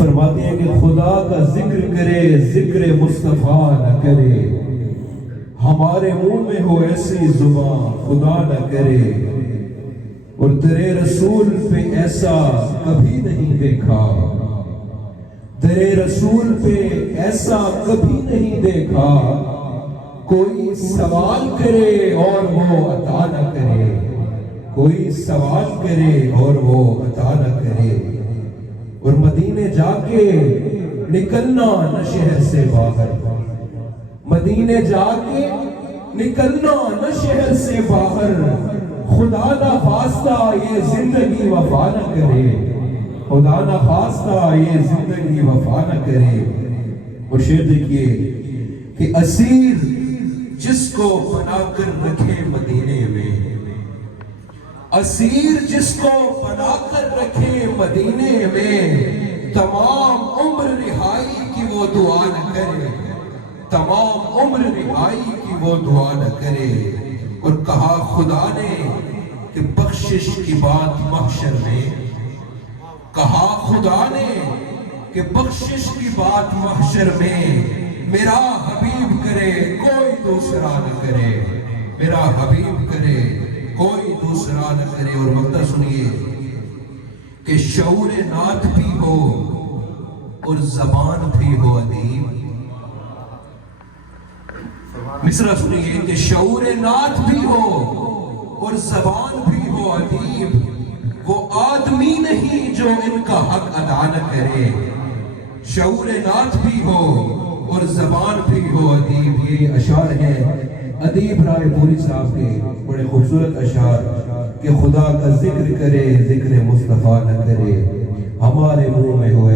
فرماتے ہیں کہ خدا کا ذکر کرے ذکر مصطفیٰ نہ کرے، ہمارے منہ میں ہو ایسی زبان خدا نہ کرے، اور تیرے رسول پہ ایسا کبھی نہیں دیکھا، تیرے رسول پہ ایسا کبھی نہیں دیکھا، کوئی سوال کرے اور وہ عطا نہ کرے، کوئی سوال کرے اور وہ عطا نہ کرے۔ اور مدینے جا کے نکلنا نہ شہر سے باہر، مدینے جا کے نکلنا نہ شہر سے باہر، خدا نہ خواستہ یہ زندگی وفا نہ کرے، خدا نہ خواستہ یہ زندگی وفا نہ کرے۔ اور شعر دیکھیے کہ اسیر جس کو بنا کر رکھے مدینے میں، اسیر جس کو بنا کر رکھے مدینے میں، تمام عمر رہائی کی وہ دعا نہ کرے، تمام عمر رہائی کی وہ دعا نہ کرے۔ اور کہا خدا نے کہ بخشش کی بات محشر میں، کہا خدا نے کہ بخشش کی بات محشر میں، میرا حبیب کرے کوئی دوسرا نہ کرے، میرا حبیب کرے کوئی دوسرا نہ کرے۔ اور مقطع سنیے کہ شعور نعت بھی ہو اور زبان بھی ہو ادیب، مصرع سنیے کہ شعور نعت بھی ہو اور زبان بھی ہو ادیب، وہ آدمی نہیں جو ان کا حق ادا نہ کرے، شعور نعت بھی ہو اور زبان بھی ہو ادیب۔ یہ اشعار ہیں ادیب رائے پوری صاحب کے، بڑے خوبصورت اشعار کہ خدا کا ذکر کرے ذکر مصطفیٰ نہ کرے، ہمارے منہ میں ہو